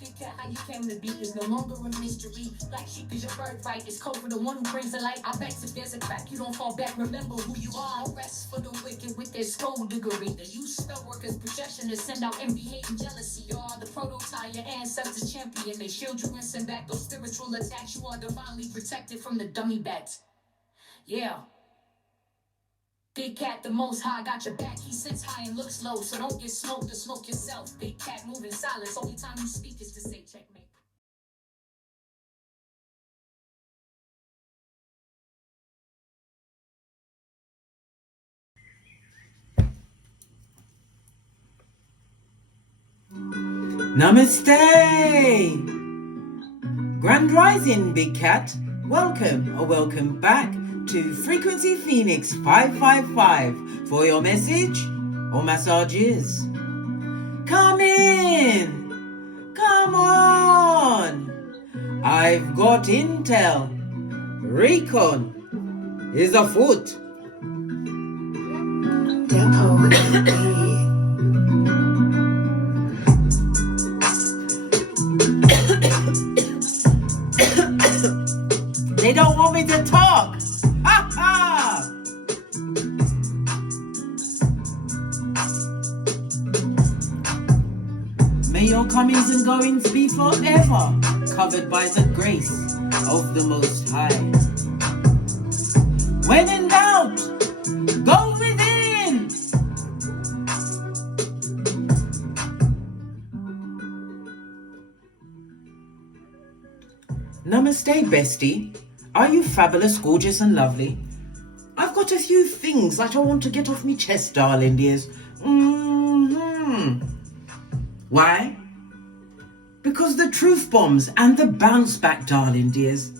Big cat, how you came to be is no longer a mystery. Black sheep is your birthright. It's code for the one who brings the light. I bet if there's a crack, you don't fall back. Remember who you are. No rest for the wicked with their skullduggery. The use spell workers' projection to send out envy, hate, and jealousy. You are the prototype, your ancestors champion. They shield you and send back those spiritual attacks. You are divinely protected from the dummy bats. Yeah. Big cat, the most high, got your back. He sits high and looks low, so don't get smoked or smoke yourself. Big cat, move in silence. Only time you speak is to say checkmate. Namaste! Grand Rising, Big Cat. Welcome or welcome back to Frequency Phoenix 555 for your message or massages. Come in! Come on! I've got intel. Recon is afoot. They don't want me to talk. Ha ha! May your comings and goings be forever covered by the grace of the Most High. When in doubt, go within. Namaste, bestie. Are you fabulous, gorgeous, and lovely? I've got a few things that I want to get off me chest, darling dears. Why? Because the truth bombs and the bounce back, darling dears,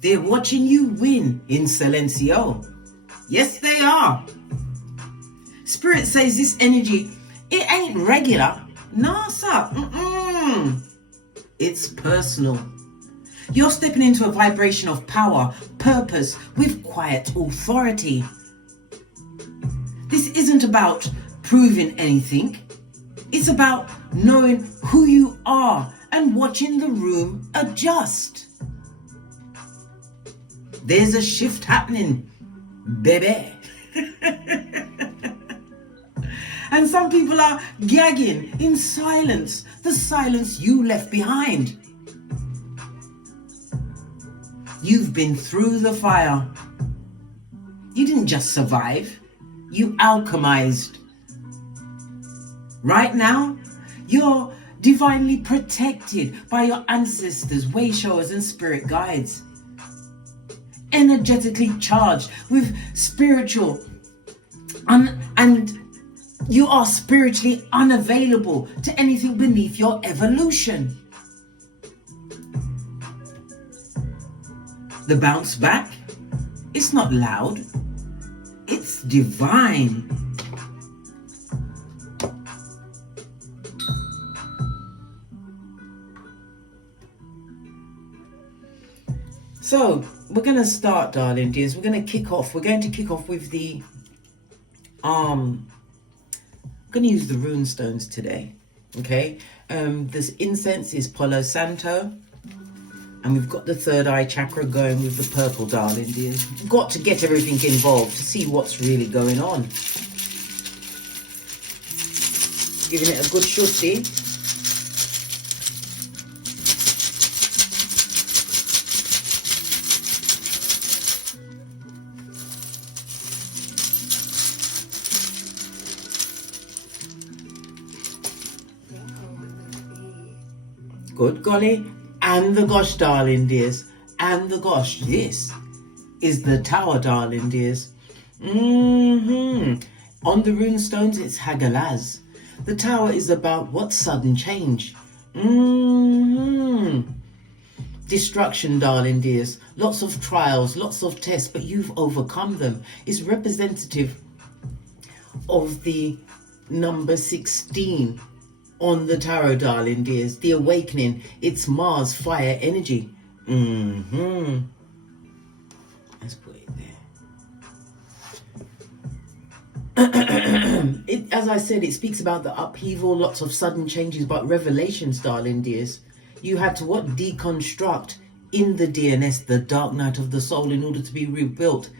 they're watching you win in Silencio. Yes, they are. Spirit says this energy, it ain't regular. Nah, sir. It's personal. You're stepping into a vibration of power, purpose, with quiet authority. This isn't about proving anything. It's about knowing who you are and watching the room adjust. There's a shift happening, baby. And some people are gagging in silence, the silence you left behind. You've been through the fire. You didn't just survive, you alchemized. Right now, you're divinely protected by your ancestors, way showers, and spirit guides. Energetically charged with spiritual, and you are spiritually unavailable to anything beneath your evolution. The bounce back, it's not loud, it's divine. So, we're going to start, darling dears. We're going to kick off. We're going to kick off with the, I'm going to use the rune stones today, okay? This incense is Palo Santo. And we've got the third eye chakra going with the purple, darling dears. We've got to get everything involved to see what's really going on. Giving it a good shusty. Good golly. And the gosh, darling dears, and the gosh, this is the tower, darling dears. On the rune stones, it's Hagalaz. The tower is about what sudden change. Destruction, darling dears. Lots of trials, lots of tests, but you've overcome them. It's representative of the number 16. On the tarot, darling dears, the awakening, it's Mars fire energy. Let's put it there. As I said, it speaks about the upheaval, lots of sudden changes, but revelations, darling dears. You had to what? Deconstruct in the DNS, the dark night of the soul, in order to be rebuilt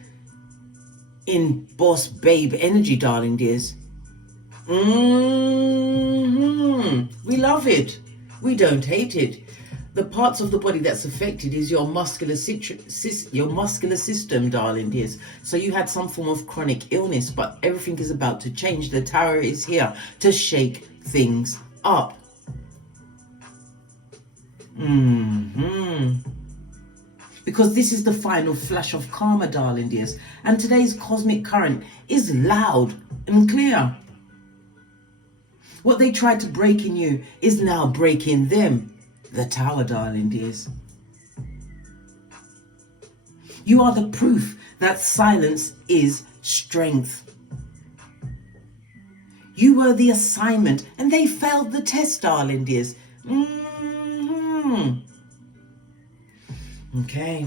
in boss babe energy, darling dears. We love it. We don't hate it. The parts of the body that's affected is your muscular system, darling dears. So you had some form of chronic illness, but everything is about to change. The Tower is here to shake things up. Because this is the final flash of karma, darling dears. And today's cosmic current is loud and clear. What they tried to break in you is now breaking them. The Tower, darling dears. You are the proof that silence is strength. You were the assignment and they failed the test, darling dears. Okay.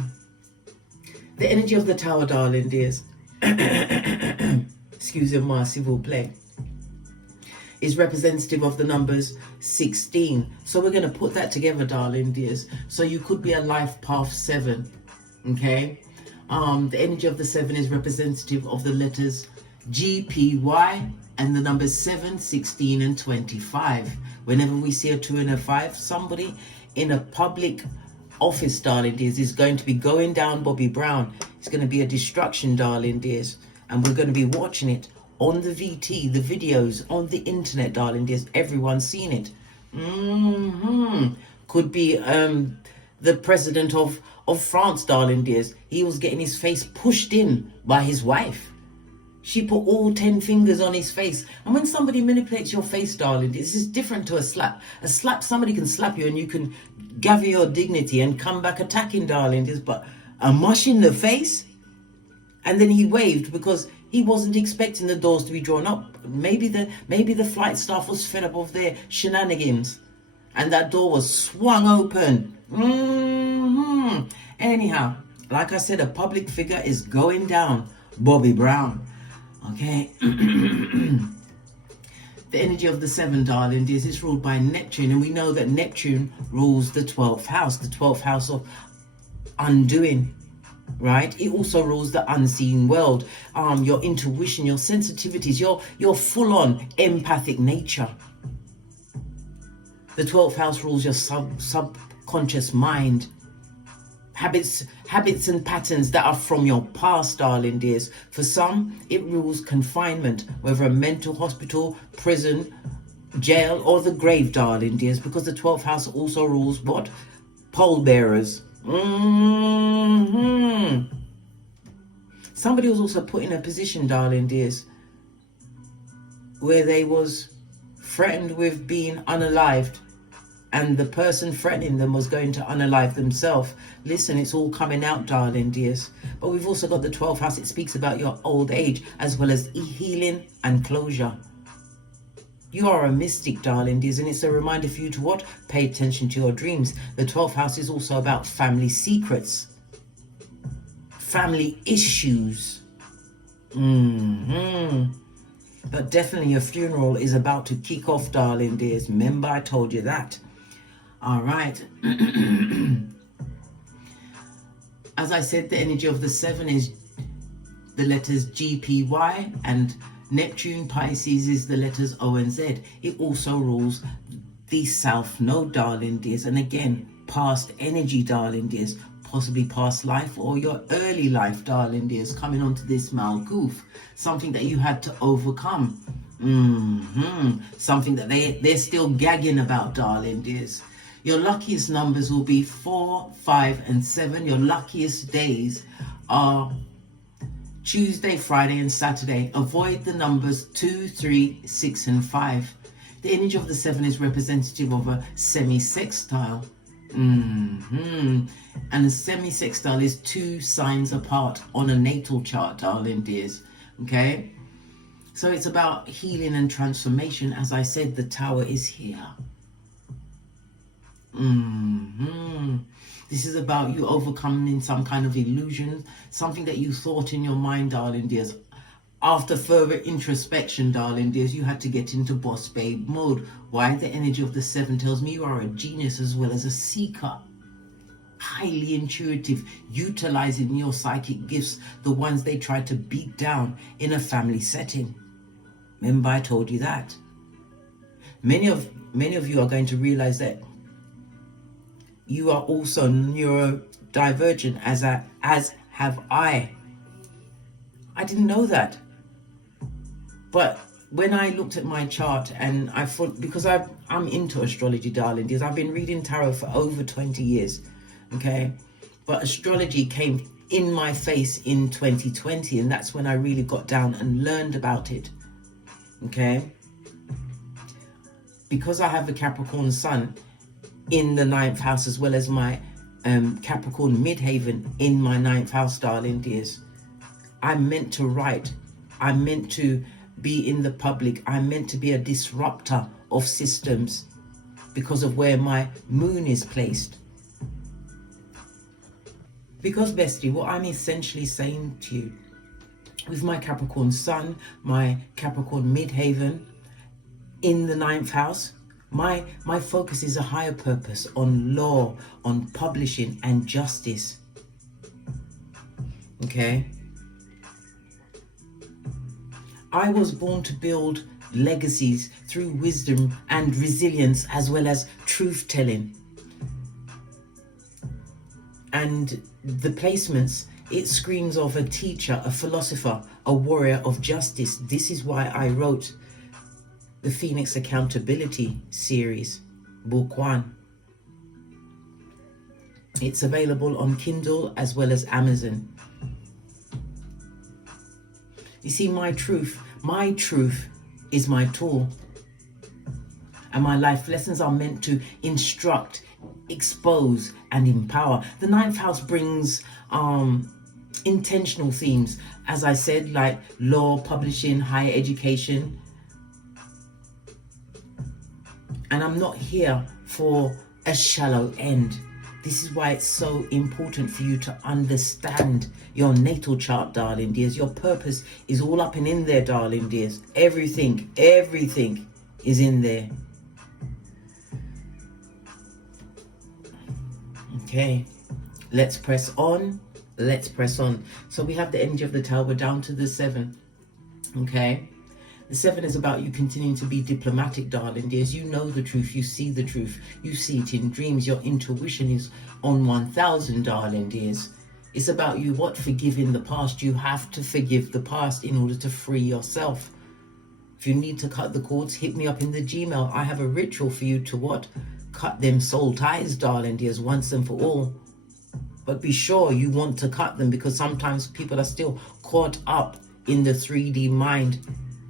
The energy of the Tower, darling dears. Excusez-moi, s'il vous plaît. Is representative of the numbers 16. So we're going to put that together, darling dears. So you could be a life path 7. Okay. The energy of the 7 is representative of the letters G, P, Y, and the numbers 7, 16, and 25. Whenever we see a 2 and a 5, somebody in a public office, darling dears, is going to be going down Bobby Brown. It's going to be a destruction, darling dears. And we're going to be watching it on the VT, the videos, on the internet, darling dears. Everyone's seen it. Could be the president of France, darling dears. He was getting his face pushed in by his wife. She put all 10 fingers on his face. And when somebody manipulates your face, darling, this is different to a slap. A slap, somebody can slap you and you can gather your dignity and come back attacking, darling. But a mush in the face? And then he waved because he wasn't expecting the doors to be drawn up. Maybe the flight staff was fed up of their shenanigans. And that door was swung open. Anyhow, like I said, a public figure is going down. Bobby Brown. Okay. The energy of the 7, darling dears, is ruled by Neptune, and we know that Neptune rules the 12th house, the 12th house of undoing, right? It also rules the unseen world, your intuition, your sensitivities, your full-on empathic nature. The 12th house rules your subconscious mind. Habits and patterns that are from your past, darling dears. For some, it rules confinement, whether a mental hospital, prison, jail, or the grave, darling dears, because the 12th house also rules what? Pole bearers. Somebody was also put in a position, darling dears, where they was threatened with being unalived, and the person threatening them was going to unalive themselves. Listen, it's all coming out, darling dears. But we've also got the 12th house. It speaks about your old age, as well as healing and closure. You are a mystic, darling dears, and it's a reminder for you to what? Pay attention to your dreams. The 12th house is also about family secrets, family issues. But definitely your funeral is about to kick off, darling dears. Remember, I told you that. All right. As I said, the energy of the 7 is the letters G, P, Y, and Neptune, Pisces, is the letters O and Z. It also rules the South Node, darling dears. And again, past energy, darling dears. Possibly past life or your early life, darling dears, coming onto this Malkuth. Something that you had to overcome. Something that they're still gagging about, darling dears. Your luckiest numbers will be 4, 5, and 7. Your luckiest days are Tuesday, Friday, and Saturday. Avoid the numbers 2, 3, 6, and 5. The energy of the 7 is representative of a semi-sextile. And a semi-sextile is 2 signs apart on a natal chart, darling dears. Okay? So it's about healing and transformation. As I said, the Tower is here. This is about you overcoming some kind of illusion, something that you thought in your mind, darling dears. After further introspection, darling dears, you had to get into boss babe mode. Why? The energy of the 7 tells me you are a genius as well as a seeker. Highly intuitive, utilizing your psychic gifts, the ones they tried to beat down in a family setting. Remember, I told you that. Many of you are going to realize that you are also neurodivergent, as have I. I didn't know that. But when I looked at my chart, and I thought, because I'm into astrology, darling dears, I've been reading tarot for over 20 years, okay? But astrology came in my face in 2020, and that's when I really got down and learned about it, okay? Because I have a Capricorn sun in the 9th house, as well as my Capricorn midhaven in my 9th house, darling dears, I'm meant to write. I'm meant to be in the public. I'm meant to be a disruptor of systems because of where my moon is placed. Because, bestie, what I'm essentially saying to you, with my Capricorn sun, my Capricorn midhaven in the 9th house, my focus is a higher purpose on law, on publishing and justice. Okay? I was born to build legacies through wisdom and resilience, as well as truth-telling. And the placements, it screams of a teacher, a philosopher, a warrior of justice. This is why I wrote the Phoenix Accountability series, book 1. It's available on Kindle as well as Amazon. You see, my truth is my tool. And my life lessons are meant to instruct, expose, and empower. The 9th house brings intentional themes, as I said, like law, publishing, higher education. And I'm not here for a shallow end. This is why it's so important for you to understand your natal chart, darling dears. Your purpose is all up and in there, darling dears. Everything is in there. Okay, let's press on. So we have the energy of the Tower. We're down to the 7. Okay. The 7 is about you continuing to be diplomatic, darling dears. You know the truth. You see the truth. You see it in dreams. Your intuition is on 1000, darling dears. It's about you, forgiving the past. You have to forgive the past in order to free yourself. If you need to cut the cords, hit me up in the Gmail. I have a ritual for you to cut them soul ties, darling dears, once and for all. But be sure you want to cut them, because sometimes people are still caught up in the 3D mind,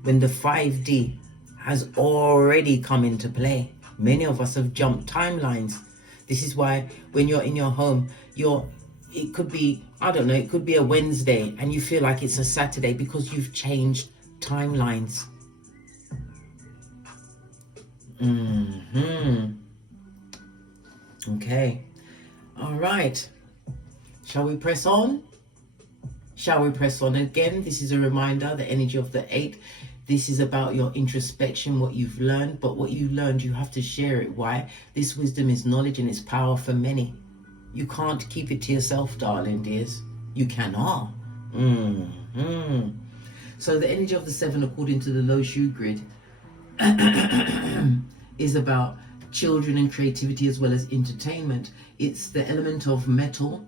when the 5D has already come into play. Many of us have jumped timelines. This is why when you're in your home, it could be, I don't know, it could be a Wednesday and you feel like it's a Saturday, because you've changed timelines. Okay. All right. Shall we press on? Shall we press on again? This is a reminder, the energy of the 8. This is about your introspection, what you've learned. But what you learned, you have to share it. Why? This wisdom is knowledge and it's power for many. You can't keep it to yourself, darling dears. You cannot. So the energy of the 7, according to the low shoe grid, is about children and creativity as well as entertainment. It's the element of metal,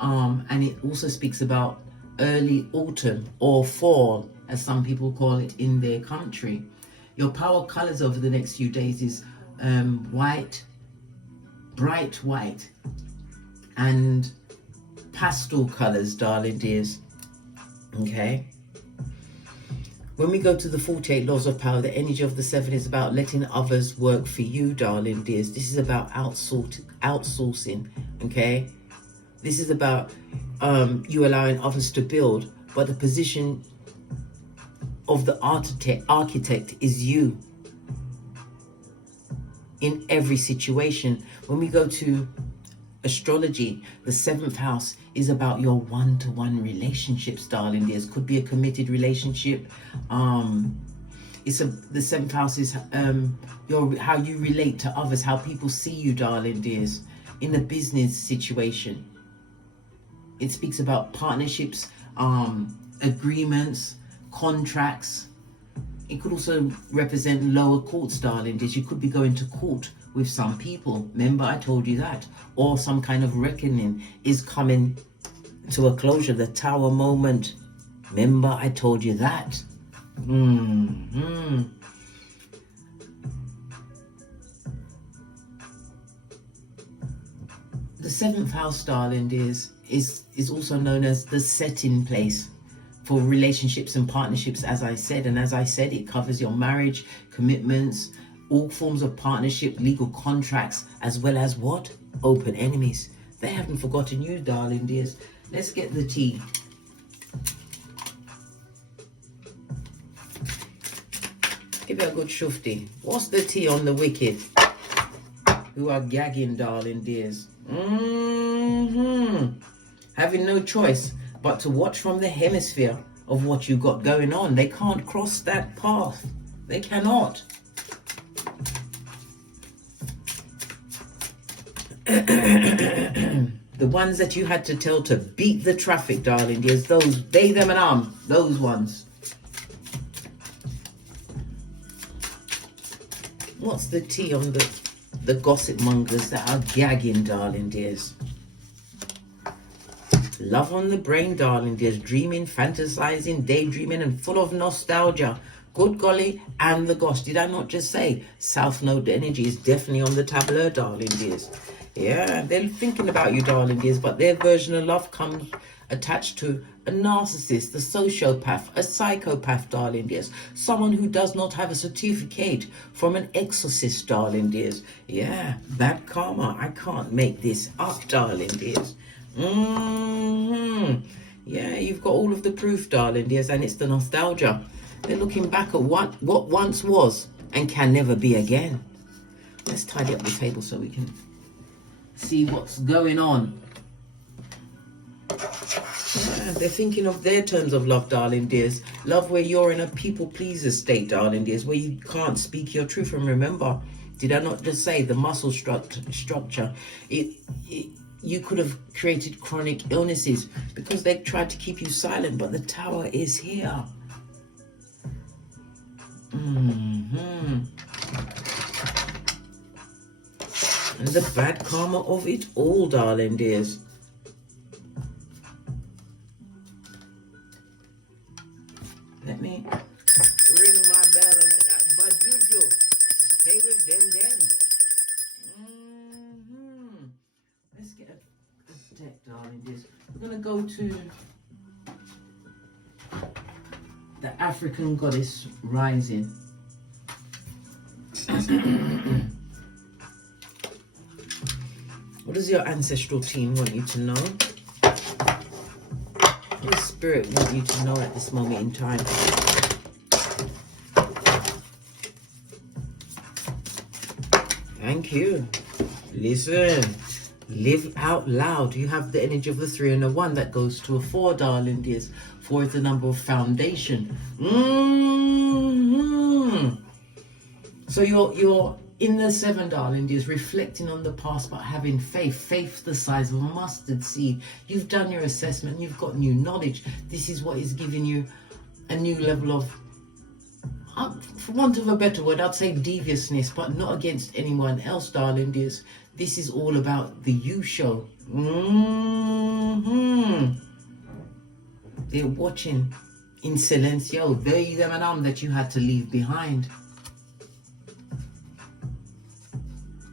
and it also speaks about early autumn or fall, as some people call it in their country. Your power colors over the next few days is white, bright white, and pastel colors, darling dears. Okay. When we go to the 48 laws of power, the energy of the 7 is about letting others work for you, darling dears. This is about outsourcing, okay? This is about you allowing others to build, but the position of the architect is you in every situation. When we go to astrology, the 7th house is about your one-to-one relationships, darling dears. Could be a committed relationship. The 7th house is how you relate to others, how people see you, darling dears, in a business situation. It speaks about partnerships, agreements, contracts. It could also represent lower courts, darling dears. You could be going to court with some people. Remember, I told you that. Or some kind of reckoning is coming to a closure. The Tower moment. Remember, I told you that. The 7th house, darling dears, is also known as the setting place for relationships and partnerships, as I said. And as I said, it covers your marriage, commitments, all forms of partnership, legal contracts, as well as what? Open enemies. They haven't forgotten you, darling dears. Let's get the tea. Give it a good shufti. What's the tea on the wicked who are gagging, darling dears? Having no choice but to watch from the hemisphere of what you got going on. They can't cross that path. They cannot. The ones that you had to tell to beat the traffic, darling dears, those, they, them and those ones. What's the tea on the gossip mongers that are gagging, darling dears? Love on the brain, darling dears. Dreaming, fantasizing, daydreaming, and full of nostalgia. Good golly, and the gosh. Did I not just say South Node energy is definitely on the tableau, darling dears? Yeah, they're thinking about you, darling dears, but their version of love comes attached to a narcissist, a sociopath, a psychopath, darling dears. Someone who does not have a certificate from an exorcist, darling dears. Yeah, bad karma. I can't make this up, darling dears. Yeah, you've got all of the proof, darling dears, and it's the nostalgia. They're looking back at what once was and can never be again. Let's tidy up the table so we can see what's going on. Yeah, they're thinking of their terms of love, darling dears. Love where you're in a people pleaser state, darling dears, where you can't speak your truth. And remember, did I not just say the muscle structure? You could have created chronic illnesses because they tried to keep you silent, but the Tower is here. And the bad karma of it all, darling dears. Let me ring my bell and let that bajuju stay with them. Let's get a deck, darling dears. We're going to go to the African goddess rising. What does your ancestral team want you to know? What does spirit want you to know at this moment in time? Thank you. Listen. Live out loud. You have the energy of the 3 and a 1 that goes to a 4, darling dears. 4 is the number of foundation. So you're in the 7, darling dears, reflecting on the past but having faith the size of a mustard seed. You've done your assessment, you've got new knowledge. This is what is giving you a new level of, for want of a better word, I'd say deviousness, but not against anyone else, darling dears. This is all about the you show. They're watching in silencio. They, them and that you had to leave behind.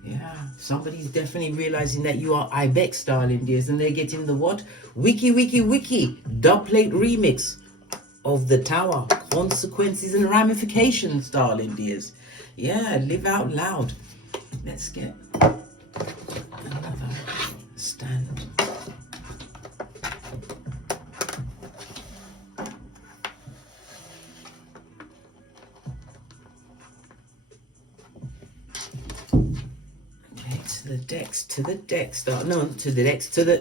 Yeah, somebody's definitely realizing that you are Ibex, darling dears, and they're getting the what? Wiki, dubplate remix of the Tower. Consequences and ramifications, darling dears. Yeah, live out loud. Let's get another stand. Okay, to the decks, to the decks, no, to the decks, to the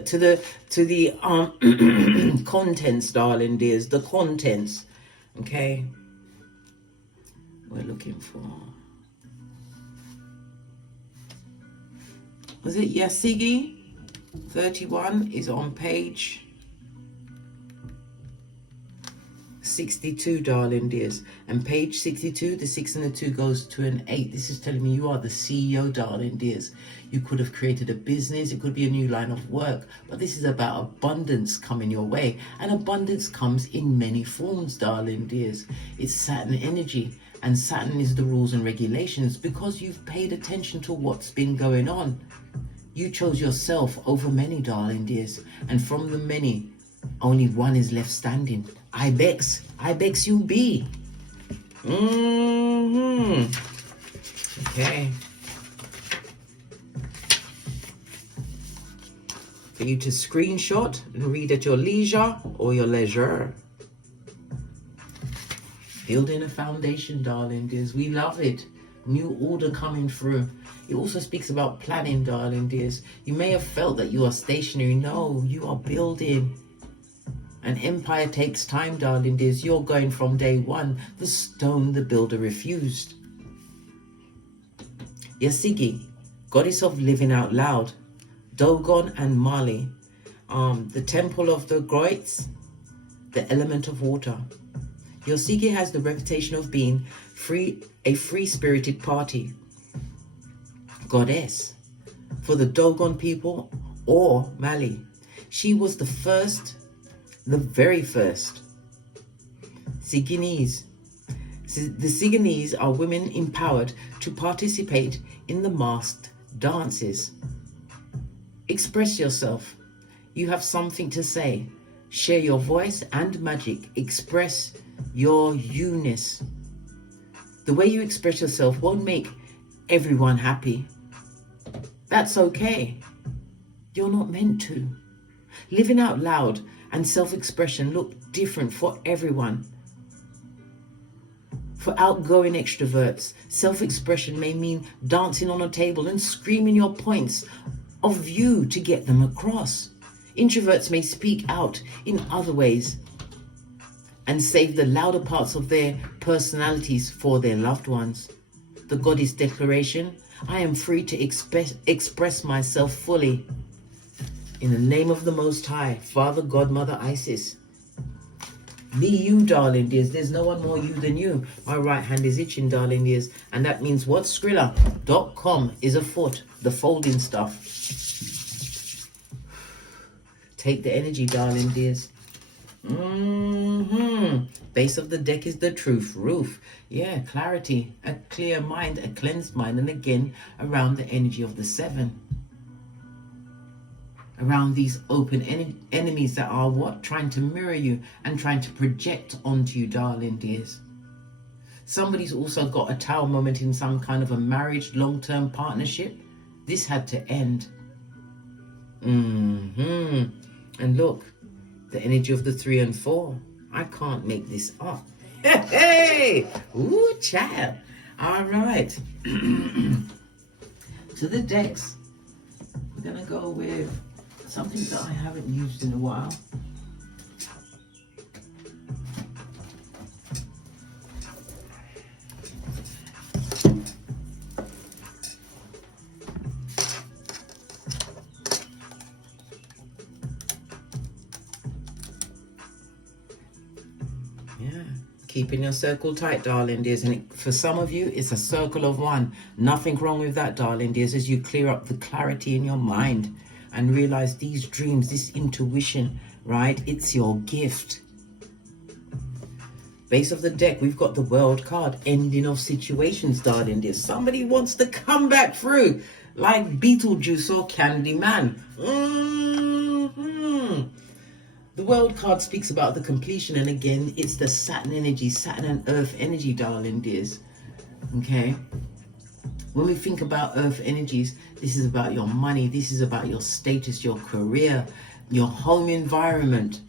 contents, darling dears, the contents. Okay, we're looking for, was it Yasigi? 31 is on page 62, darling dears, and page 62, the 6 and the 2 goes to an 8. This is telling me you are the CEO, darling dears. You could have created a business, it could be a new line of work, but this is about abundance coming your way, and abundance comes in many forms, darling dears. It's Saturn energy, and Saturn is the rules and regulations because you've paid attention to what's been going on. You chose yourself over many, darling dears, and from the many, only one is left standing. I begs you be. Okay. For you to screenshot and read at your leisure or your leisure. Building a foundation, darling dears. We love it. New order coming through. It also speaks about planning, darling dears. You may have felt that you are stationary. No, you are building. An empire takes time, darling dears. You're going from day one. The stone the builder refused. Yasigi, goddess of living out loud. Dogon and Mali. The temple of the Groits, the element of water. Yasigi has the reputation of being a free-spirited party. Goddess. For the Dogon people or Mali. She was the very first Siginese. The Siginese are women empowered to participate in the masked dances. Express yourself. You have something to say. Share your voice and magic. Express your you-ness. The way you express yourself won't make everyone happy. That's okay. You're not meant to. Living out loud and self-expression look different for everyone. For outgoing extroverts, self-expression may mean dancing on a table and screaming your points of view to get them across. Introverts may speak out in other ways and save the louder parts of their personalities for their loved ones. The Goddess Declaration, I am free to express myself fully. In the name of the Most High, Father, God, Mother, Isis. Be you, darling dears. There's no one more you than you. My right hand is itching, darling dears. And that means what? Skrilla.com is afoot. The folding stuff. Take the energy, darling dears. Base of the deck is the truth. Roof. Yeah, clarity. A clear mind, a cleansed mind. And again, around the energy of the 7. Around these open enemies that are what? Trying to mirror you and trying to project onto you, darling dears. Somebody's also got a tower moment in some kind of a marriage, long-term partnership. This had to end. And look, the energy of the 3 and 4. I can't make this up. Hey! Ooh, child. All right. To the decks. We're going to go with something that I haven't used in a while. Yeah, keeping your circle tight, darling dears. And for some of you, it's a circle of 1. Nothing wrong with that, darling dears, as you clear up the clarity in your mind. And realize these dreams, this intuition, right? It's your gift. Base of the deck, we've got the World card. Ending of situations, darling dear. Somebody wants to come back through. Like Beetlejuice or Candyman. The World card speaks about the completion. And again, it's the Saturn energy. Saturn and Earth energy, darling dears. Okay? When we think about earth energies, this is about your money, this is about your status, your career, your home environment.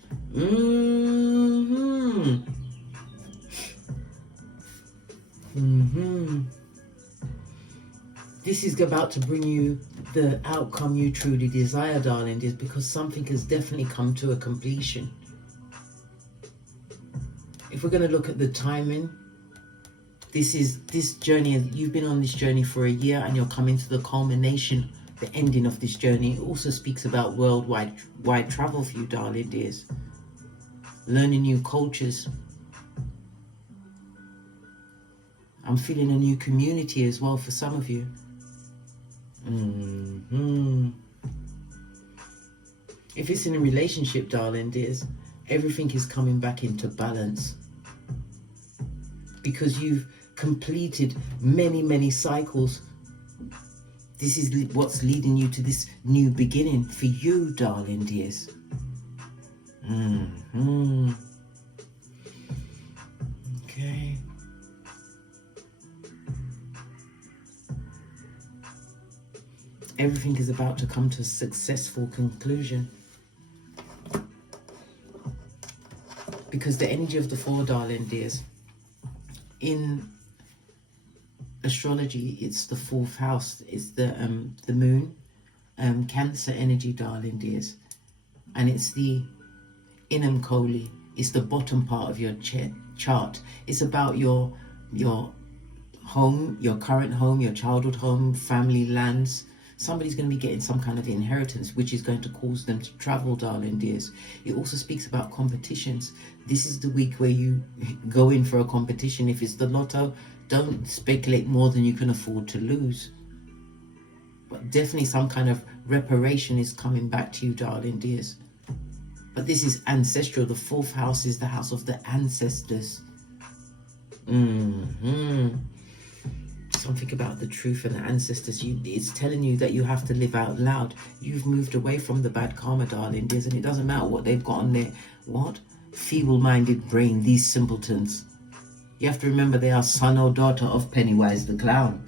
This is about to bring you the outcome you truly desire, darling, is because something has definitely come to a completion. If we're going to look at the timing, this journey, you've been on this journey for a year and you're coming to the culmination, the ending of this journey. It also speaks about wide travel for you, darling dears. Learning new cultures. I'm feeling a new community as well for some of you. If it's in a relationship, darling dears, everything is coming back into balance. Because you've completed many cycles. This is what's leading you to this new beginning for you, darling dears. Okay. Everything is about to come to a successful conclusion. Because the energy of the four, darling dears, in astrology, it's the fourth house. It's the moon, Cancer energy, darling dears, and it's the Inam Koli. It's the bottom part of your chart. It's about your home, your current home, your childhood home, family, lands. Somebody's going to be getting some kind of inheritance, which is going to cause them to travel, darling dears. It also speaks about competitions. This is the week where you go in for a competition. If it's the lotto, don't speculate more than you can afford to lose. But definitely some kind of reparation is coming back to you, darling dears. But this is ancestral. The fourth house is the house of the ancestors. Something about the truth and the ancestors. It's telling you that you have to live out loud. You've moved away from the bad karma, darling dears, and it doesn't matter what they've got on their feeble-minded brain, these simpletons. You have to remember they are son or daughter of Pennywise the Clown.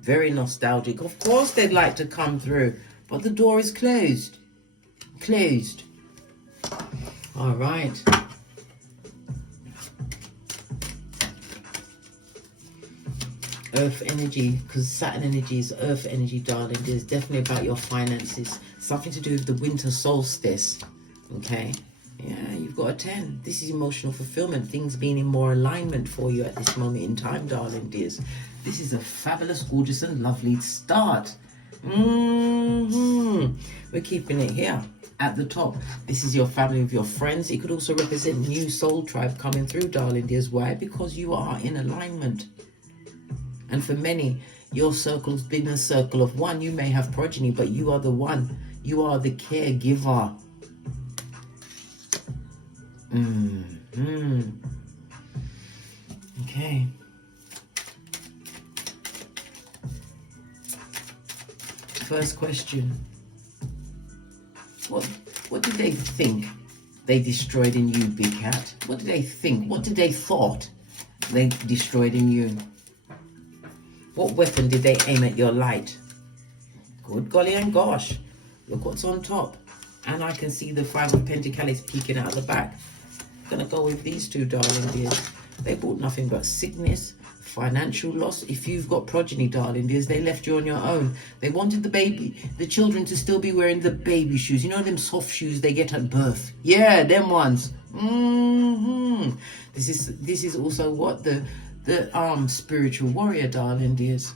Very nostalgic. Of course they'd like to come through, but the door is closed. All right. Earth energy, because Saturn energy is earth energy, darling. It's definitely about your finances. Something to do with the winter solstice. Okay. Yeah, you've got a 10. This is emotional fulfillment. Things being in more alignment for you at this moment in time, darling dears. This is a fabulous, gorgeous, and lovely start. We're keeping it here at the top. This is your family with your friends. It could also represent new soul tribe coming through, darling dears. Why? Because you are in alignment. And for many, your circle's been a circle of one. You may have progeny, but you are the one. You are the caregiver. Okay. First question. What did they think they destroyed in you, Big Cat? What did they think? What did they thought they destroyed in you? What weapon did they aim at your light? Good golly and gosh. Look what's on top. And I can see the 5 of Pentacles peeking out the back. I'm going to go with these two, darling dears. They brought nothing but sickness, financial loss. If you've got progeny, darling dears, they left you on your own. They wanted the children to still be wearing the baby shoes. You know them soft shoes they get at birth? Yeah, them ones. This is also what the spiritual warrior, darling dears.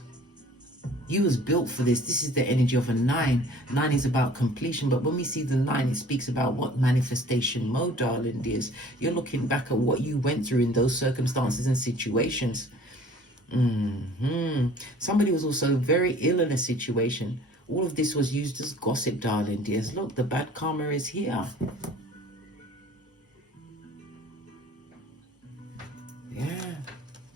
You was built for this. This is the energy of a 9. 9 is about completion, but when we see the 9, it speaks about what manifestation mode, darling dears. You're looking back at what you went through in those circumstances and situations. Somebody was also very ill in a situation. All of this was used as gossip, darling dears. Look, the bad karma is here. Yeah.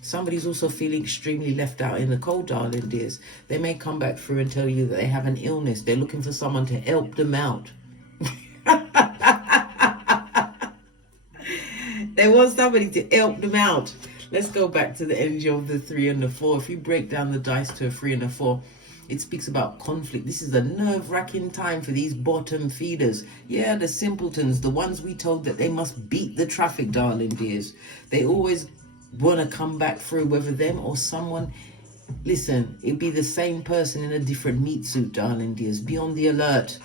Somebody's also feeling extremely left out in the cold, darling dears. They may come back through and tell you that they have an illness. They're looking for someone to help them out. They want somebody to help them out. Let's go back to the energy of the 3 and the 4. If you break down the dice to a 3 and a 4, it speaks about conflict. This is a nerve-wracking time for these bottom feeders. Yeah, the simpletons, the ones we told that they must beat the traffic, darling dears. They always want to come back through, whether them or someone Listen, it'd be the same person in a different meat suit, darling dears. Be on the alert.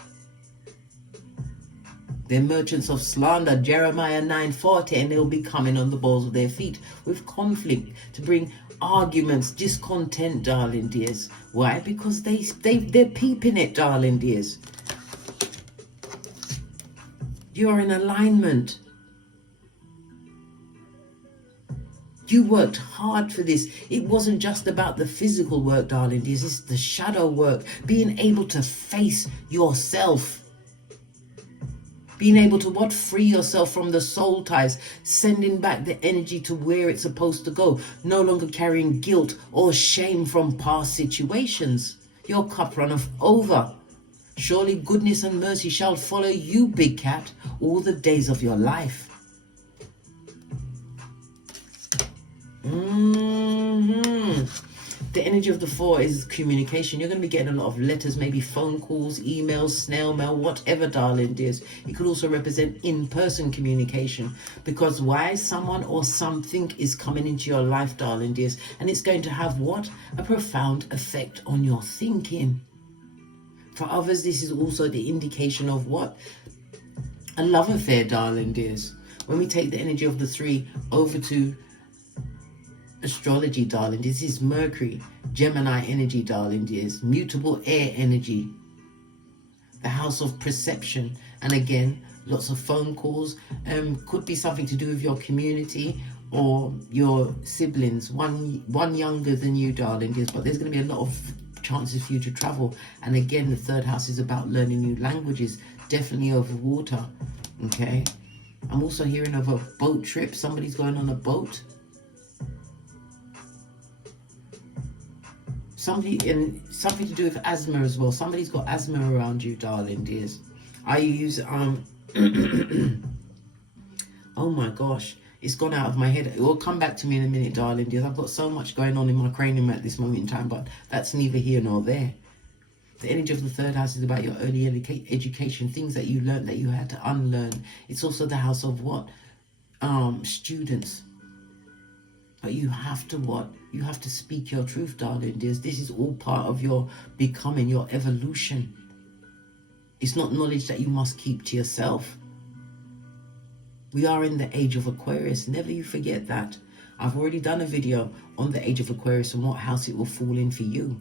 They're merchants of slander, Jeremiah 9:40, and they'll be coming on the balls of their feet with conflict to bring arguments, discontent, darling dears. Why? Because they're peeping it, darling dears. You're in alignment. You worked hard for this. It wasn't just about the physical work, darling dears. It's the shadow work. Being able to face yourself. Being able to what? Free yourself from the soul ties. Sending back the energy to where it's supposed to go. No longer carrying guilt or shame from past situations. Your cup runneth over. Surely goodness and mercy shall follow you, big cat, all the days of your life. The energy of the 4 is communication. You're going to be getting a lot of letters, maybe phone calls, emails, snail mail, whatever, darling dears. It could also represent in-person communication. Because why? Someone or something is coming into your life, darling dears. And it's going to have what? A profound effect on your thinking. For others, this is also the indication of what? A love affair, darling dears. When we take the energy of the 3 over to astrology, darling, this is Mercury, Gemini energy, darling dears, mutable air energy, the house of perception, and again, lots of phone calls. Could be something to do with your community or your siblings, one younger than you, darling dears, but there's going to be a lot of chances for you to travel. And again, the 3rd house is about learning new languages, definitely over water. Okay, I'm also hearing of a boat trip. Somebody's going on a boat. Something to do with asthma as well. Somebody's got asthma around you, darling dears. I use oh my gosh, it's gone out of my head. It will come back to me in a minute, darling dears. I've got so much going on in my cranium at this moment in time, but that's neither here nor there. The energy of the 3rd house is about your early education, things that you learned that you had to unlearn. It's also the house of what? Students. But you have to what? You have to speak your truth, darling dears. This is all part of your becoming, your evolution. It's not knowledge that you must keep to yourself. We are in the age of Aquarius. Never you forget that. I've already done a video on the age of Aquarius and what house it will fall in for you.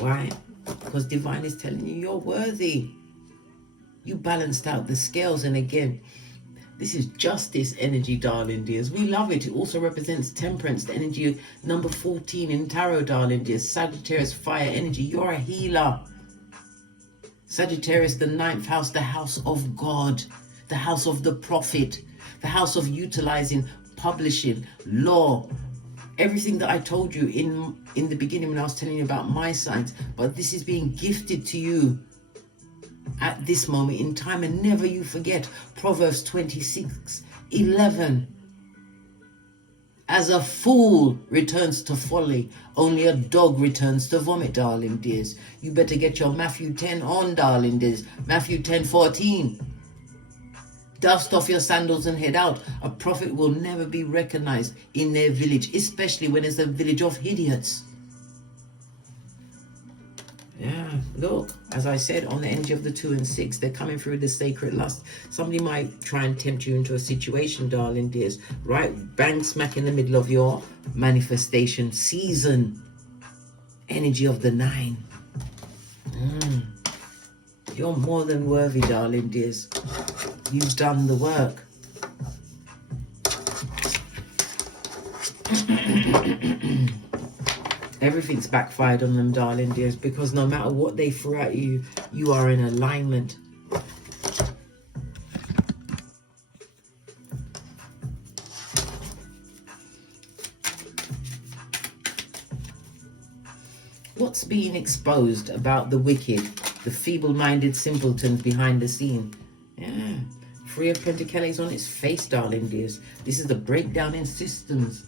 Why? Because divine is telling you you're worthy. You balanced out the scales. And again, this is justice energy, darling dears. We love it. It also represents temperance, the energy of number 14 in tarot, darling dears. Sagittarius, fire energy. You're a healer. Sagittarius, the 9th house, the house of God, the house of the prophet, the house of utilizing, publishing, law, everything that I told you in the beginning when I was telling you about my signs. But this is being gifted to you at this moment in time. And never you forget Proverbs 26:11. As a fool returns to folly, only a dog returns to vomit, darling dears. You better get your Matthew 10 on, darling dears. Matthew 10:14. Dust off your sandals and head out. A prophet will never be recognized in their village, especially when it's a village of idiots. Yeah, look, as I said, on the energy of the 2 and 6, they're coming through the sacred lust. Somebody might try and tempt you into a situation, darling dears, right bang smack in the middle of your manifestation season. Energy of the 9. You're more than worthy, darling dears. You've done the work. Everything's backfired on them, darling dears, because no matter what they throw at you, you are in alignment. What's being exposed about the wicked, the feeble-minded simpletons behind the scene? Yeah. 3 of Pentacles on its face, darling dears. This is the breakdown in systems.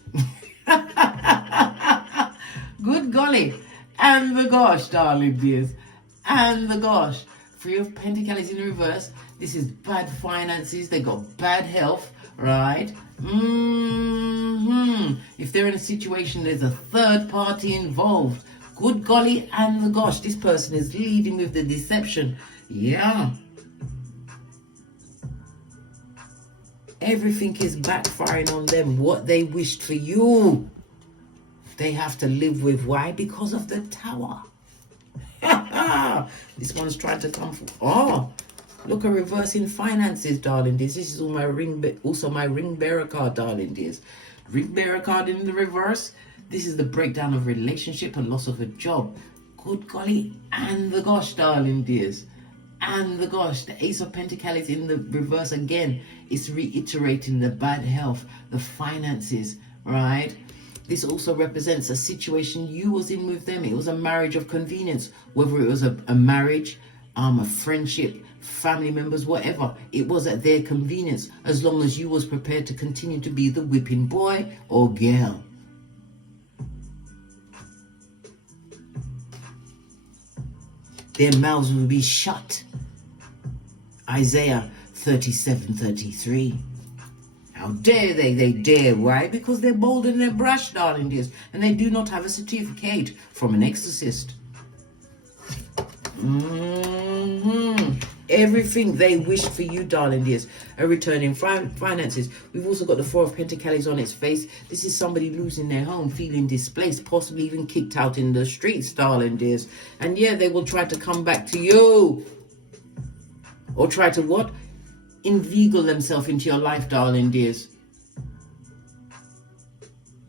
Good golly. And the gosh, darling dears. And the gosh. 3 of Pentacles in reverse. This is bad finances. They got bad health, right? If they're in a situation, there's a third party involved. Good golly and the gosh, this person is leading with the deception. Yeah. Everything is backfiring on them. What they wished for you, they have to live with. Why? Because of the Tower. This one's trying to come from. Oh, look, a reversing finances, darling dears. This is all my also my ring bearer card, darling dears. Ring bearer card in the reverse. This is the breakdown of relationship and loss of a job. Good golly and the gosh, darling dears. And the gosh, the Ace of Pentacles in the reverse again. It's reiterating the bad health, the finances, right? This also represents a situation you was in with them. It was a marriage of convenience, whether it was a marriage, a friendship, family members, whatever. It was at their convenience, as long as you was prepared to continue to be the whipping boy or girl. Their mouths will be shut. Isaiah 37:33. How dare they? They dare. Why? Because they're bold and they're brash, darling dears. And they do not have a certificate from an exorcist. Everything they wish for you, darling dears. A return in finances. We've also got the Four of Pentacles on its face. This is somebody losing their home, feeling displaced, possibly even kicked out in the streets, darling dears. And yeah, they will try to come back to you. Or try to what? Inveigle themselves into your life, darling dears.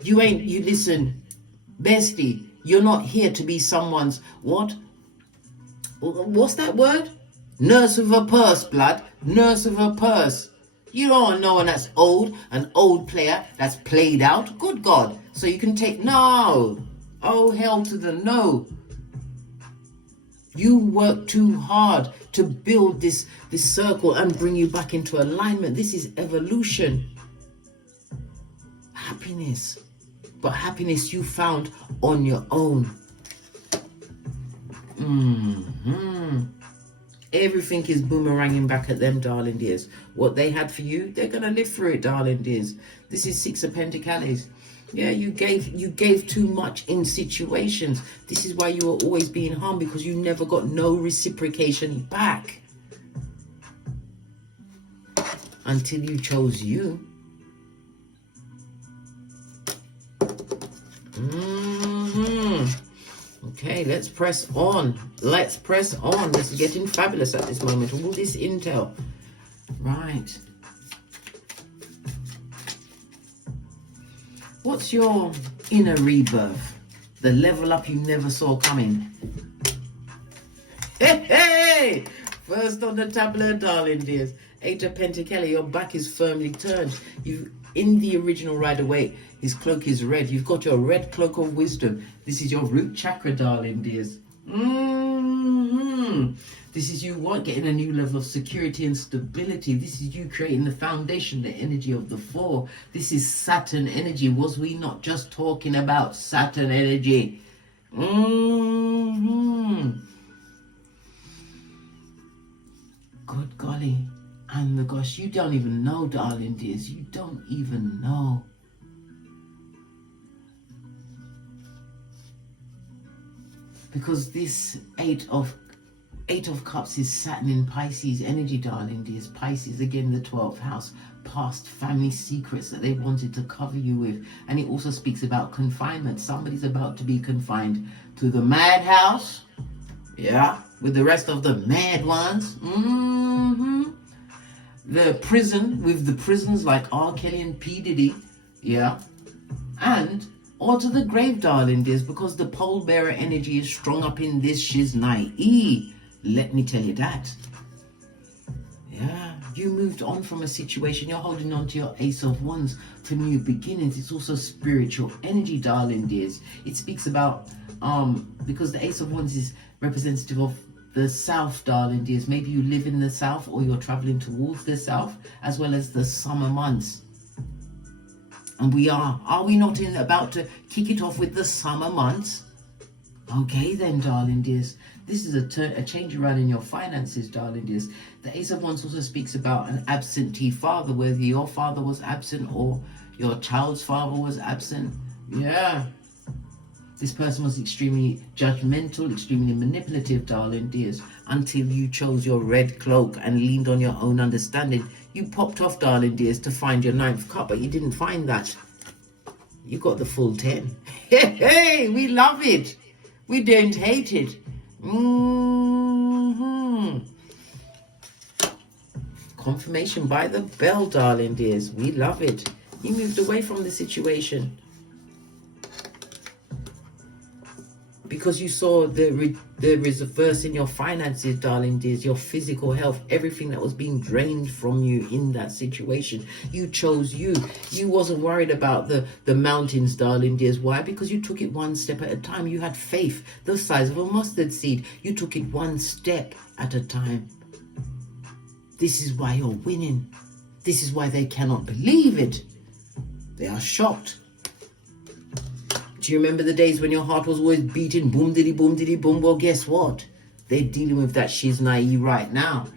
You listen, bestie, you're not here to be someone's, what? What's that word? Nurse with a purse, blood. Nurse with a purse. You don't know one that's old, an old player that's played out. Good God. So you can take, no. Oh, hell to the no. You work too hard to build this circle and bring you back into alignment. This is evolution. Happiness. But happiness you found on your own. Everything is boomeranging back at them, darling dears. What they had for you, they're going to live through it, darling dears. This is Six of Pentacles. Yeah, you gave too much in situations. This is why you were always being harmed, because you never got no reciprocation back. Until you chose you. Okay, let's press on. Let's press on. This is getting fabulous at this moment. All this intel. Right. What's your inner rebirth? The level up you never saw coming. Hey! First on the tablet, darling dears. Eight of Pentacles, your back is firmly turned. You in the original Rider-Waite, his cloak is red. You've got your red cloak of wisdom. This is your root chakra, darling dears. This is you getting a new level of security and stability. This is you creating the foundation, the energy of the Four. This is Saturn energy. Was we not just talking about Saturn energy? Good golly. And the gosh, you don't even know, darling dears. You don't even know. Because this Eight of Cups is Saturn in Pisces energy, darling dears. Pisces, again, the 12th house. Past family secrets that they wanted to cover you with. And it also speaks about confinement. Somebody's about to be confined to the madhouse. Yeah, with the rest of the mad ones. The prison with the prisons like R. Kelly and P. Diddy. Yeah. And or to the grave, darling dears, because the pole bearer energy is strong up in this shiznai. Let me tell you that. Yeah. You moved on from a situation. You're holding on to your Ace of Wands for new beginnings. It's also spiritual energy, darling dears. It speaks about because the Ace of Wands is representative of the south, darling dears. Maybe you live in the south or you're traveling towards the south, as well as the summer months. And are we not about to kick it off with the summer months? Okay then, darling dears. This is a change around in your finances, darling dears. The Ace of Wands also speaks about an absentee father, whether your father was absent or your child's father was absent. Yeah. This person was extremely judgmental, extremely manipulative, darling dears, until you chose your red cloak and leaned on your own understanding. You popped off, darling dears, to find your 9th cup, but you didn't find that. You got the full 10. Hey, we love it. We don't hate it. Confirmation by the bell, darling dears. We love it. You moved away from the situation because you saw there is a verse in your finances, darling dears, your physical health, everything that was being drained from you in that situation. You chose you. You wasn't worried about the mountains, darling dears. Why? Because you took it one step at a time. You had faith the size of a mustard seed. You took it one step at a time. This is why you're winning. This is why they cannot believe it. They are shocked. Do you remember the days when your heart was always beating boom diddy boom? Well, guess what? They're dealing with that shiznai right now.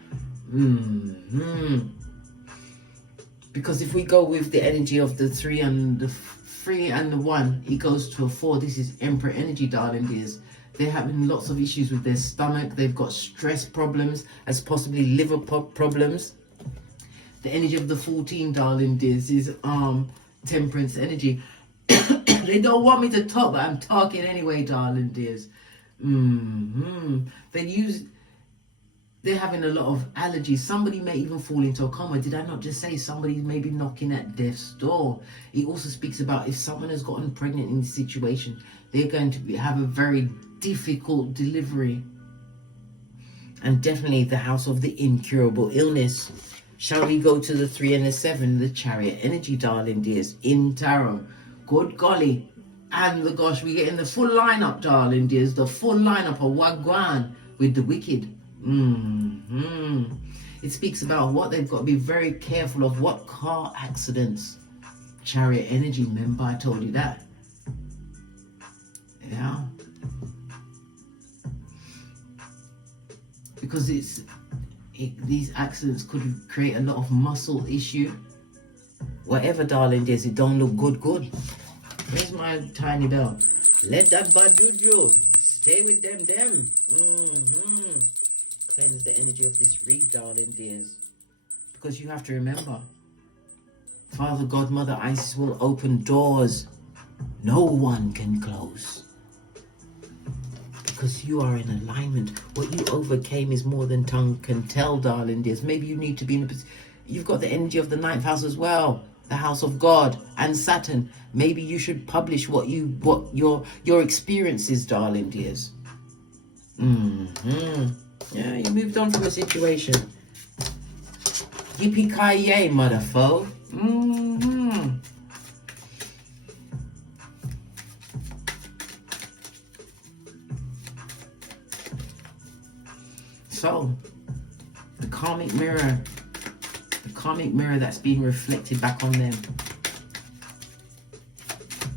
Because if we go with the energy of the 3 and the 1, it goes to a 4. This is Emperor energy, darling dears. They're having lots of issues with their stomach. They've got stress problems, as possibly liver problems. The energy of the 14, darling dears, is Temperance energy. They don't want me to talk, but I'm talking anyway, darling dears. They're having a lot of allergies. Somebody may even fall into a coma. Did I not just say somebody may be knocking at death's door? It also speaks about if someone has gotten pregnant in this situation, they're going to have a very difficult delivery. And definitely the house of the incurable illness. Shall we go to the 3 and the 7, the Chariot energy, darling dears, in tarot? Good golly. And the gosh, we're getting the full lineup, darling dears. The full lineup of Wagwan with the wicked. It speaks about what they've got to be very careful of. What car accidents? Chariot energy, remember I told you that. Yeah. Because these accidents could create a lot of muscle issue. Whatever, darling dears, it don't look good. Where's my tiny bell? Let that bad juju stay with them. Cleanse the energy of this read, darling dears. Because you have to remember, Father God, Mother Isis will open doors no one can close. Because you are in alignment. What you overcame is more than tongue can tell, darling dears. Maybe you need to be in a position. You've got the energy of the 9th house as well. The house of God and Saturn. Maybe you should publish what your experiences, darling dears. Yeah, you moved on from a situation. Yippee-ki-yay, motherfo. So, the karmic mirror that's being reflected back on them.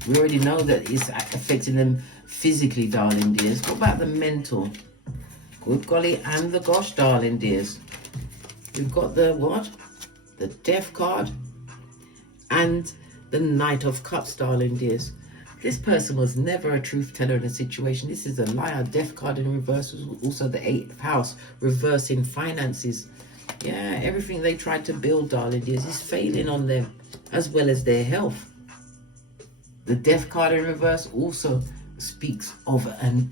We already know that it's affecting them physically, darling dears. What about the mental? Good golly, and the gosh, darling dears. We've got the what? The Death card and the Knight of Cups, darling dears. This person was never a truth teller in a situation. This is a liar. Death card in reverse. Also the 8th house, reversing finances. Yeah, everything they tried to build, darling dears, is failing on them, as well as their health. The Death card in reverse also speaks of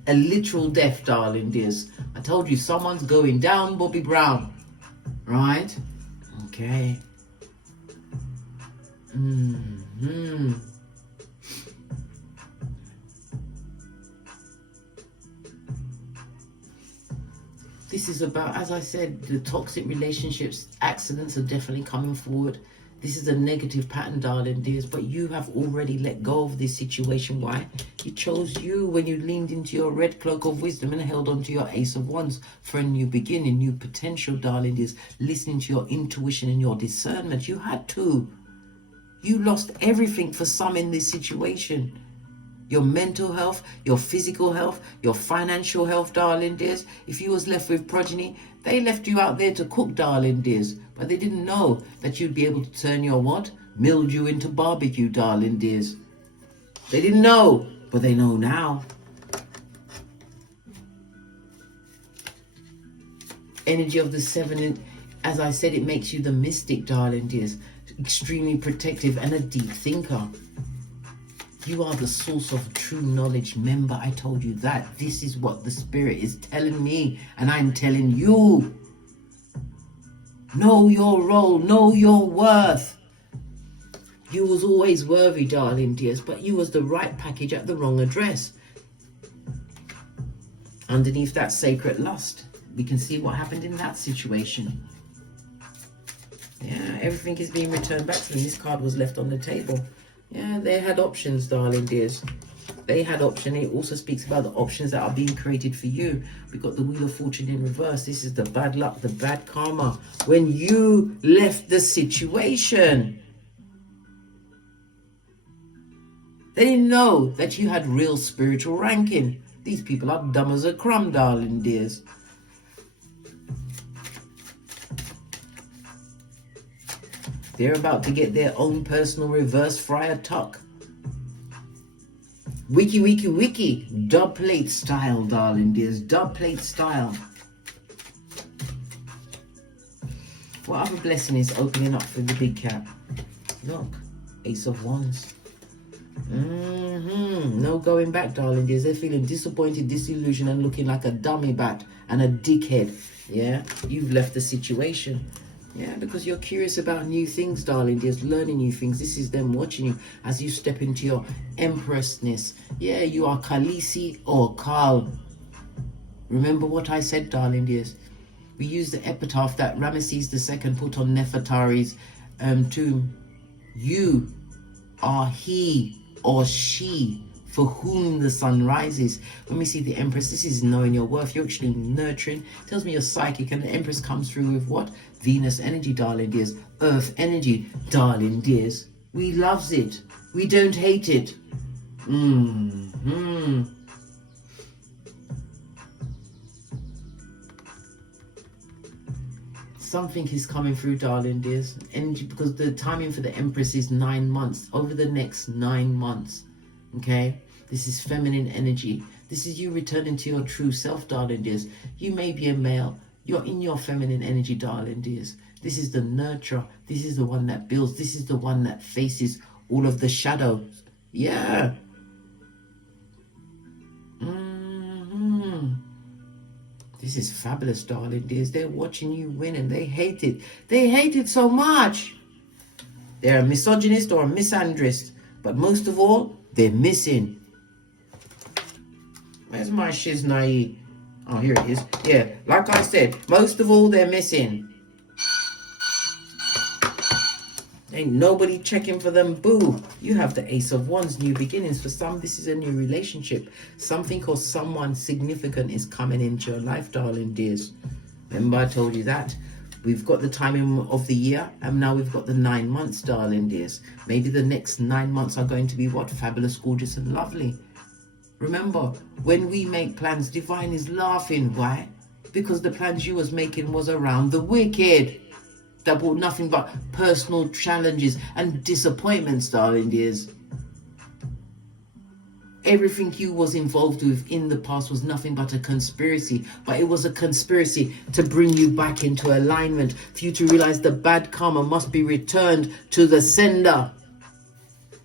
a literal death, darling dears. I told you, someone's going down, Bobby Brown. Right? Okay. This is about, as I said, the toxic relationships, accidents are definitely coming forward. This is a negative pattern, darling dears, but you have already let go of this situation. Why? You chose you when you leaned into your red cloak of wisdom and held on to your Ace of Wands for a new beginning, new potential, darling dears, listening to your intuition and your discernment. You had to. You lost everything for some in this situation. your mental health, your physical health, your financial health, darling dears. If you was left with progeny, they left you out there to cook, darling dears. But they didn't know that you'd be able to turn your what? Mildew into barbecue, darling dears. They didn't know, but they know now. Energy of the 7, as I said, it makes you the mystic, darling dears. Extremely protective and a deep thinker. You are the source of true knowledge. Remember, I told you that. This is what the spirit is telling me, and I'm telling you. Know your role, know your worth. You was always worthy, darling dears, but you was the right package at the wrong address. Underneath that sacred lust, we can see what happened in that situation. Yeah, everything is being returned back to them. This card was left on the table. Yeah, they had options, darling dears. They had option. It also speaks about the options that are being created for you. We got the Wheel of Fortune in reverse. This is the bad luck, the bad karma. When you left the situation, they didn't know that you had real spiritual ranking. These people are dumb as a crumb, darling dears. They're about to get their own personal reverse friar tuck. Wiki, wiki, wiki. Dub plate style, darling dears. Dub plate style. What other blessing is opening up for the big cat? Look. Ace of Wands. No going back, darling dears. They're feeling disappointed, disillusioned, and looking like a dummy bat and a dickhead. Yeah? You've left the situation. Yeah, because you're curious about new things, darling dears, learning new things. This is them watching you as you step into your empressness. Yeah, you are Khaleesi or Khal. Remember what I said, darling dears. We use the epitaph that Ramesses II put on Nefertari's tomb. You are he or she for whom the sun rises. When we see the Empress, this is knowing your worth. You're actually nurturing. Tells me you're psychic, and the Empress comes through with what? Venus energy, darling dears. Earth energy, darling dears. We loves it. We don't hate it. Something is coming through, darling dears. Energy, because the timing for the Empress is 9 months. Over the next 9 months. Okay, this is feminine energy. This is you returning to your true self, darling dears. You may be a male. You're in your feminine energy, darling dears. This is the nurturer. This is the one that builds. This is the one that faces all of the shadows. Yeah. This is fabulous, darling dears. They're watching you win and they hate it. They hate it so much. They're a misogynist or a misandrist. But most of all, they're missing. Where's my shiznai? Oh, here it is. Yeah, like I said, most of all, they're missing. Ain't nobody checking for them, boo. You have the Ace of Wands, new beginnings. For some, this is a new relationship. Something or someone significant is coming into your life, darling dears. Remember I told you that? We've got the timing of the year, and now we've got the 9 months, darling dears. Maybe the next 9 months are going to be what? Fabulous, gorgeous, and lovely. Remember, when we make plans, divine is laughing. Why? Because the plans you was making was around the wicked. That brought nothing but personal challenges and disappointments, darling dears. Everything you was involved with in the past was nothing but a conspiracy. But it was a conspiracy to bring you back into alignment. For you to realize the bad karma must be returned to the sender.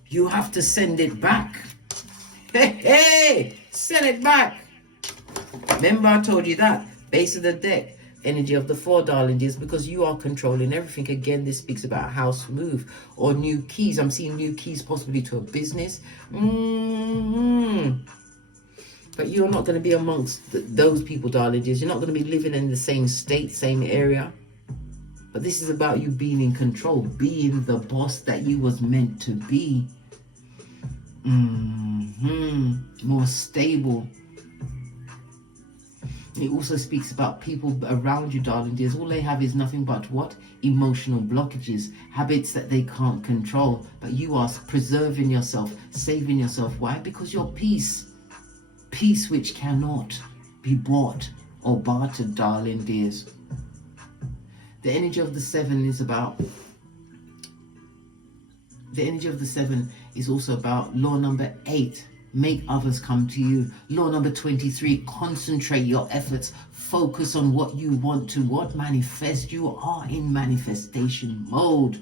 You have to send it back. Hey, send it back. Remember I told you that. Base of the deck. Energy of the 4, darling dears, because you are controlling everything. Again, this speaks about house move or new keys. I'm seeing new keys possibly to a business. But you're not going to be amongst those people, darling dears. You're not going to be living in the same state, same area. But this is about you being in control, being the boss that you was meant to be. More stable. It also speaks about people around you, darling dears. All they have is nothing but what? Emotional blockages, habits that they can't control. But you are preserving yourself, saving yourself. Why? Because your peace which cannot be bought or bartered, darling dears. The energy of the 7 is about... The energy of the 7 is also about law number 8. Make others come to you. Law number 23, concentrate your efforts. Focus on what you want to manifest. You are in manifestation mode.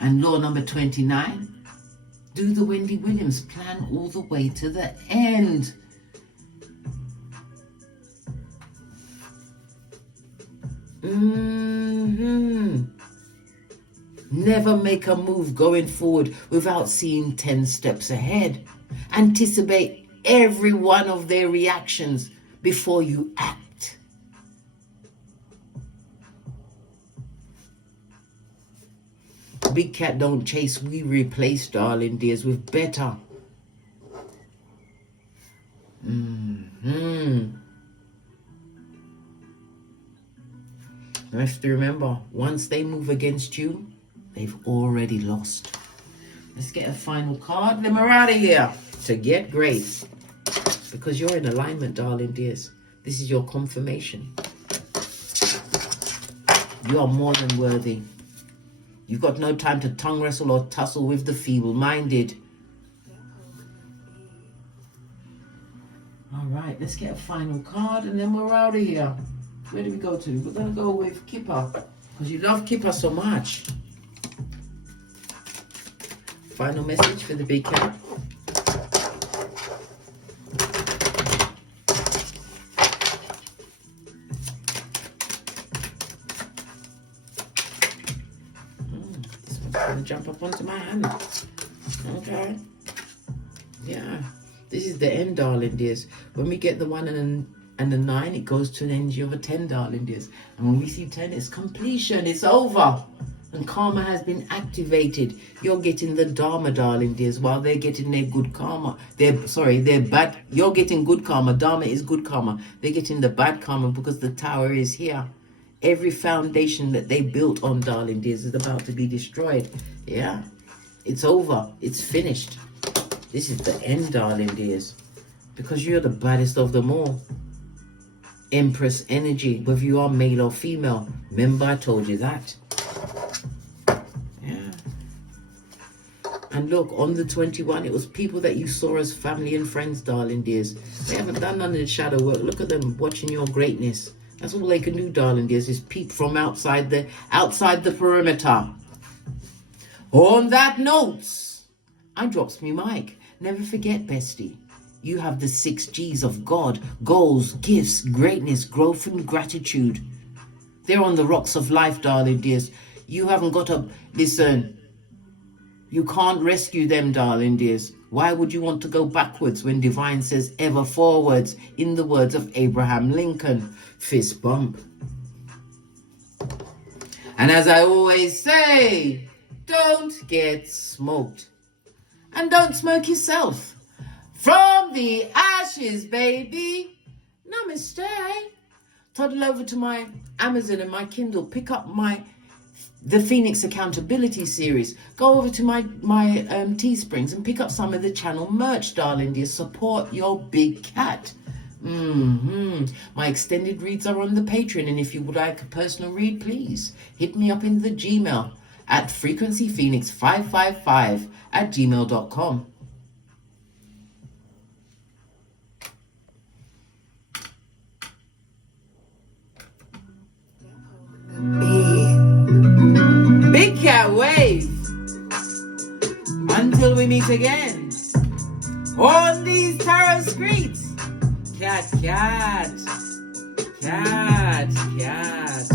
And law number 29, do the Wendy Williams, plan all the way to the end. Never make a move going forward without seeing 10 steps ahead. Anticipate every one of their reactions before you act. Big cat don't chase, we replace, darling dears, with better. You have to remember, once they move against you, they've already lost. Let's get a final card. Then we're out of here to get grace. Because you're in alignment, darling dears. This is your confirmation. You are more than worthy. You've got no time to tongue wrestle or tussle with the feeble-minded. All right, let's get a final card and then we're out of here. Where do we go to? We're going to go with Kipper. Because you love Kipper so much. Final message for the big cat. This one's going to jump up onto my hand. Okay. Yeah. This is the end, darling dears. When we get the 1 and the 9, it goes to an energy of a 10, darling dears. And when we see 10, it's completion. It's over. And karma has been activated. You're getting the dharma, darling dears, while they're getting their good karma. They're bad. You're getting good karma. Dharma is good karma. They're getting the bad karma because the tower is here. Every foundation that they built on, darling dears, is about to be destroyed. Yeah. It's over. It's finished. This is the end, darling dears. Because you're the baddest of them all. Empress energy, whether you are male or female. Remember I told you that. Yeah. And look, on the 21, it was people that you saw as family and friends, darling dears. They haven't done none of the shadow work. Look at them watching your greatness. That's all they can do, darling dears, is peep from outside the perimeter. On that note, I drops me mic. Never forget, bestie. You have the 6 G's of God, goals, gifts, greatness, growth, and gratitude. They're on the rocks of life, darling dears. You haven't got to listen. You can't rescue them, darling dears. Why would you want to go backwards when divine says ever forwards, in the words of Abraham Lincoln? Fist bump. And as I always say, don't get smoked. And don't smoke yourself. From the ashes, baby. Namaste. Toddle over to my Amazon and my Kindle. Pick up the Phoenix Accountability series. Go over to my Teesprings and pick up some of the channel merch, darling dear. Support your big cat. My extended reads are on the Patreon. And if you would like a personal read, please hit me up in the Gmail at frequencyphoenix555@gmail.com. Big cat wave. Until we meet again on these tarot streets. Cat, cat, cat, cat.